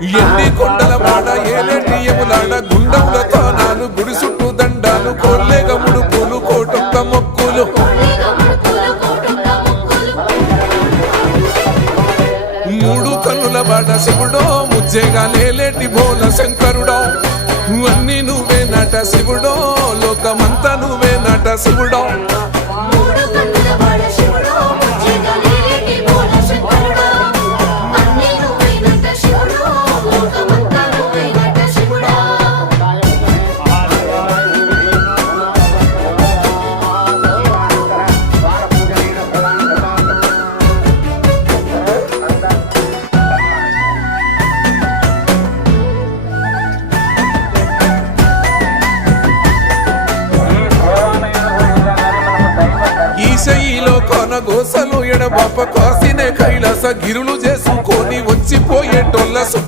ఎన్ని కొండల వాడ ఏలేటి యములాడ గుండముల తానాలు గుడి చుట్టూ దండాలు కోల్లేగ ముడుపులు కోటొక్క మొక్కులు మూడు కన్నుల వాడ శివుడో ముజ్జేగా లేలేటి బోల శంకరుడో అన్ని నువ్వే నట శివుడో లోకమంతా నువ్వే నట శివుడో ఈశయిలో కొనగోసలు ఎడబాప కాసినే కైలాస గిరులు చేసుకొని వచ్చిపోయేటోళ్ళ